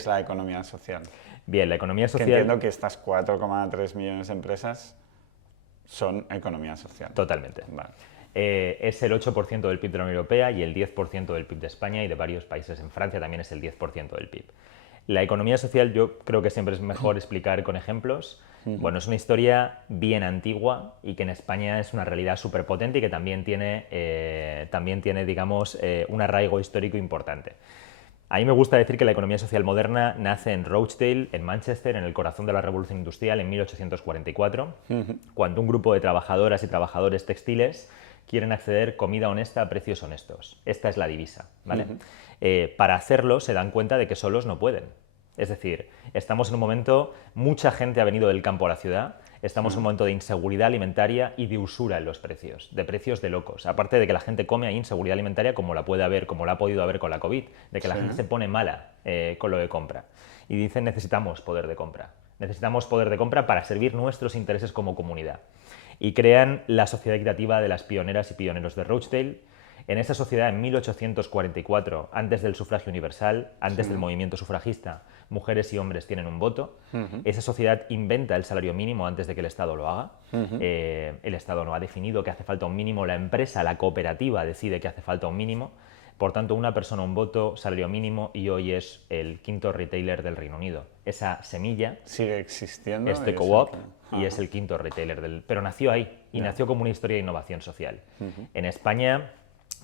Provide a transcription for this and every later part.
es la economía social? Bien, la economía Que social... entiendo que estas 4,3 millones de empresas son economía social. Totalmente. Vale. Es el 8% del PIB de la Unión Europea y el 10% del PIB de España y de varios países. En Francia también es el 10% del PIB. La economía social yo creo que siempre es mejor explicar con ejemplos. Bueno, es una historia bien antigua y que en España es una realidad súper potente y que también tiene, digamos, un arraigo histórico importante. A mí me gusta decir que la economía social moderna nace en Rochdale, en Manchester, en el corazón de la Revolución Industrial, en 1844, cuando un grupo de trabajadoras y trabajadores textiles quieren acceder comida honesta a precios honestos. Esta es la divisa, ¿vale? Para hacerlo se dan cuenta de que solos no pueden. Es decir, estamos en un momento, mucha gente ha venido del campo a la ciudad, estamos en un momento de inseguridad alimentaria y de usura en los precios, de precios de locos. Aparte de que la gente come, hay inseguridad alimentaria como la puede haber, como la ha podido haber con la COVID, de que la gente se pone mala con lo de compra. Y dicen necesitamos poder de compra. Necesitamos poder de compra para servir nuestros intereses como comunidad. Y crean la Sociedad Equitativa de las Pioneras y Pioneros de Rochdale. En esa sociedad, en 1844, antes del sufragio universal, antes del movimiento sufragista, mujeres y hombres tienen un voto. Esa sociedad inventa el salario mínimo antes de que el Estado lo haga. El Estado no ha definido que hace falta un mínimo, la empresa, la cooperativa decide que hace falta un mínimo. Por tanto, una persona, un voto, salario mínimo, y hoy es el quinto retailer del Reino Unido. Esa semilla sigue existiendo. es de Co-op y es el quinto retailer del... Pero nació ahí y nació como una historia de innovación social. En España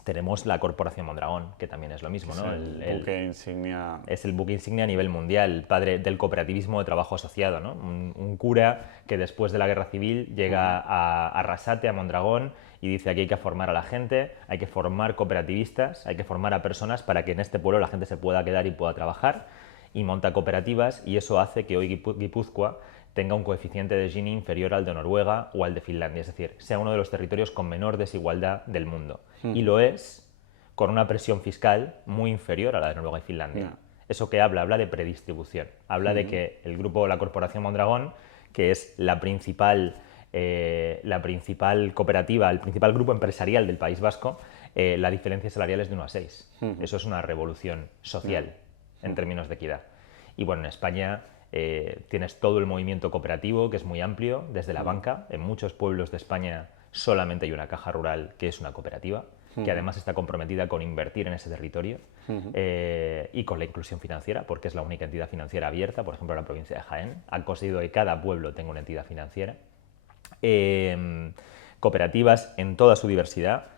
tenemos la Corporación Mondragón, que también es lo mismo, ¿no? El buque insignia. Es el buque insignia a nivel mundial, el padre del cooperativismo de trabajo asociado, ¿no? Un cura que después de la Guerra Civil llega a Arrasate, a Mondragón, y dice aquí hay que formar a la gente, hay que formar cooperativistas, hay que formar a personas para que en este pueblo la gente se pueda quedar y pueda trabajar, y monta cooperativas, y eso hace que hoy Guipúzcoa tenga un coeficiente de Gini inferior al de Noruega o al de Finlandia, es decir, sea uno de los territorios con menor desigualdad del mundo. Y lo es con una presión fiscal muy inferior a la de Noruega y Finlandia. ¿Eso qué habla? Habla de predistribución. Habla de que el grupo, la Corporación Mondragón, que es la principal cooperativa, el principal grupo empresarial del País Vasco, la diferencia salarial es de 1 a 6. Eso es una revolución social en términos de equidad. Y bueno, en España tienes todo el movimiento cooperativo, que es muy amplio, desde la banca. En muchos pueblos de España solamente hay una caja rural que es una cooperativa, que además está comprometida con invertir en ese territorio y con la inclusión financiera, porque es la única entidad financiera abierta. Por ejemplo, la provincia de Jaén ha conseguido que cada pueblo tenga una entidad financiera. Cooperativas en toda su diversidad,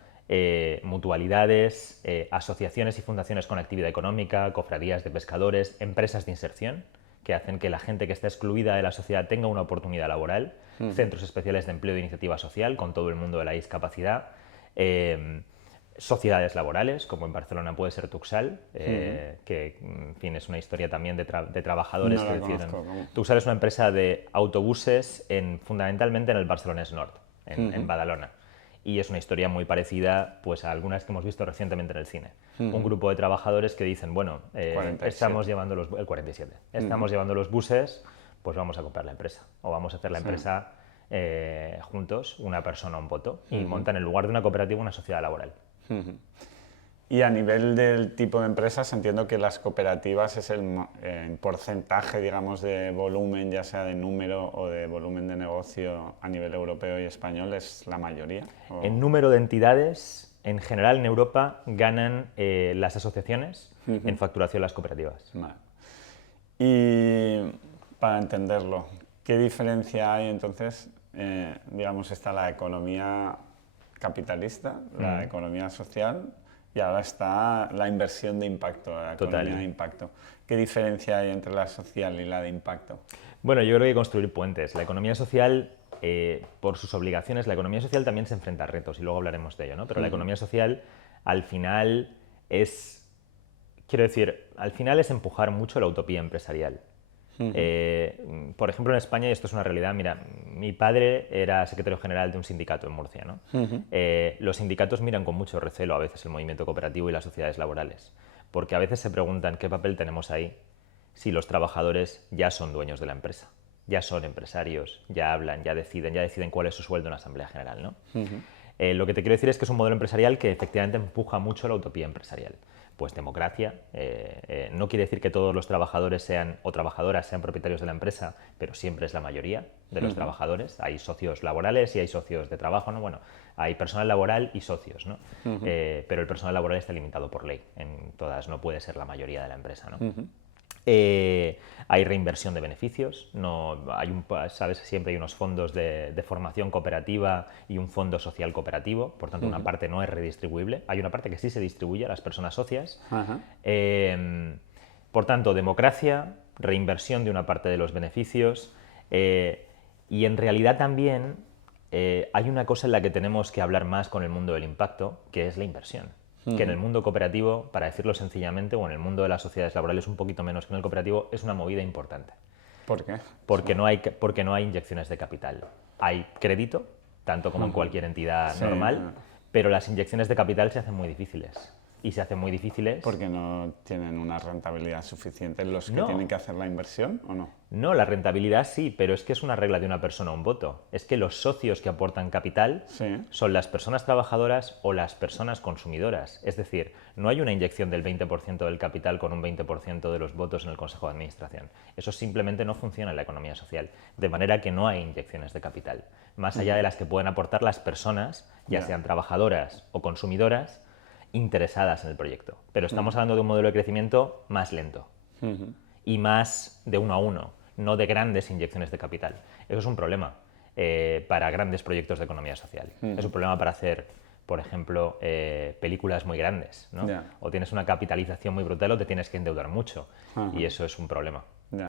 mutualidades, asociaciones y fundaciones con actividad económica, cofradías de pescadores, empresas de inserción, que hacen que la gente que está excluida de la sociedad tenga una oportunidad laboral, centros especiales de empleo de iniciativa social con todo el mundo de la discapacidad, sociedades laborales, como en Barcelona puede ser Tuxal, que en fin, es una historia también de trabajadores que deciden... Tuxal es una empresa de autobuses fundamentalmente en el Barcelonès Nord, en Badalona. Y es una historia muy parecida pues, a algunas que hemos visto recientemente en el cine. Un grupo de trabajadores que dicen, bueno, estamos llevando el 47, estamos llevando los buses, pues vamos a comprar la empresa. O vamos a hacer la empresa juntos, una persona, un voto, y montan en lugar de una cooperativa una sociedad laboral. Y a nivel del tipo de empresas, entiendo que las cooperativas es el porcentaje, digamos, de volumen, ya sea de número o de volumen de negocio a nivel europeo y español, ¿es la mayoría? ¿O? En número de entidades, en general en Europa, ganan las asociaciones, en facturación las cooperativas. Vale. Y para entenderlo, ¿qué diferencia hay entonces? Digamos, está la economía capitalista, la economía social, y ahora está la inversión de impacto, la economía de impacto. ¿Qué diferencia hay entre la social y la de impacto? Bueno, yo creo que hay que construir puentes. La economía social, por sus obligaciones, la economía social también se enfrenta a retos, y luego hablaremos de ello, ¿no? Pero la economía social, al final, quiero decir, al final es empujar mucho la utopía empresarial. Por ejemplo, en España, y esto es una realidad, mira, mi padre era secretario general de un sindicato en Murcia, ¿no? Los sindicatos miran con mucho recelo a veces el movimiento cooperativo y las sociedades laborales, porque a veces se preguntan qué papel tenemos ahí si los trabajadores ya son dueños de la empresa, ya son empresarios, ya hablan, ya deciden cuál es su sueldo en la Asamblea General, ¿no? Lo que te quiero decir es que es un modelo empresarial que efectivamente empuja mucho la utopía empresarial. Pues democracia. No quiere decir que todos los trabajadores o trabajadoras sean propietarios de la empresa, pero siempre es la mayoría de los trabajadores. Hay socios laborales y hay socios de trabajo, ¿no? Bueno, hay personal laboral y socios, ¿no? Pero el personal laboral está limitado por ley. En todas no puede ser la mayoría de la empresa, ¿no? Hay reinversión de beneficios, sabes, siempre hay unos fondos de formación cooperativa y un fondo social cooperativo, por tanto una parte no es redistribuible, hay una parte que sí se distribuye a las personas socias. Por tanto, democracia, reinversión de una parte de los beneficios y en realidad también hay una cosa en la que tenemos que hablar más con el mundo del impacto, que es la inversión. Que en el mundo cooperativo, para decirlo sencillamente, o en el mundo de las sociedades laborales un poquito menos que en el cooperativo, es una movida importante. ¿Por qué? Porque no hay inyecciones de capital. Hay crédito, tanto como en cualquier entidad normal, pero las inyecciones de capital se hacen muy difíciles. Y se hacen muy difíciles... ¿Porque no tienen una rentabilidad suficiente los que No. tienen que hacer la inversión o no? No, la rentabilidad sí, pero es que es una regla de una persona un voto. Es que los socios que aportan capital son las personas trabajadoras o las personas consumidoras. Es decir, no hay una inyección del 20% del capital con un 20% de los votos en el Consejo de Administración. Eso simplemente no funciona en la economía social. De manera que no hay inyecciones de capital. Más allá de las que pueden aportar las personas, ya sean trabajadoras o consumidoras, interesadas en el proyecto. Pero estamos hablando de un modelo de crecimiento más lento y más de uno a uno, no de grandes inyecciones de capital. Eso es un problema para grandes proyectos de economía social. Es un problema para hacer, por ejemplo, películas muy grandes, ¿no? O tienes una capitalización muy brutal o te tienes que endeudar mucho. Y eso es un problema.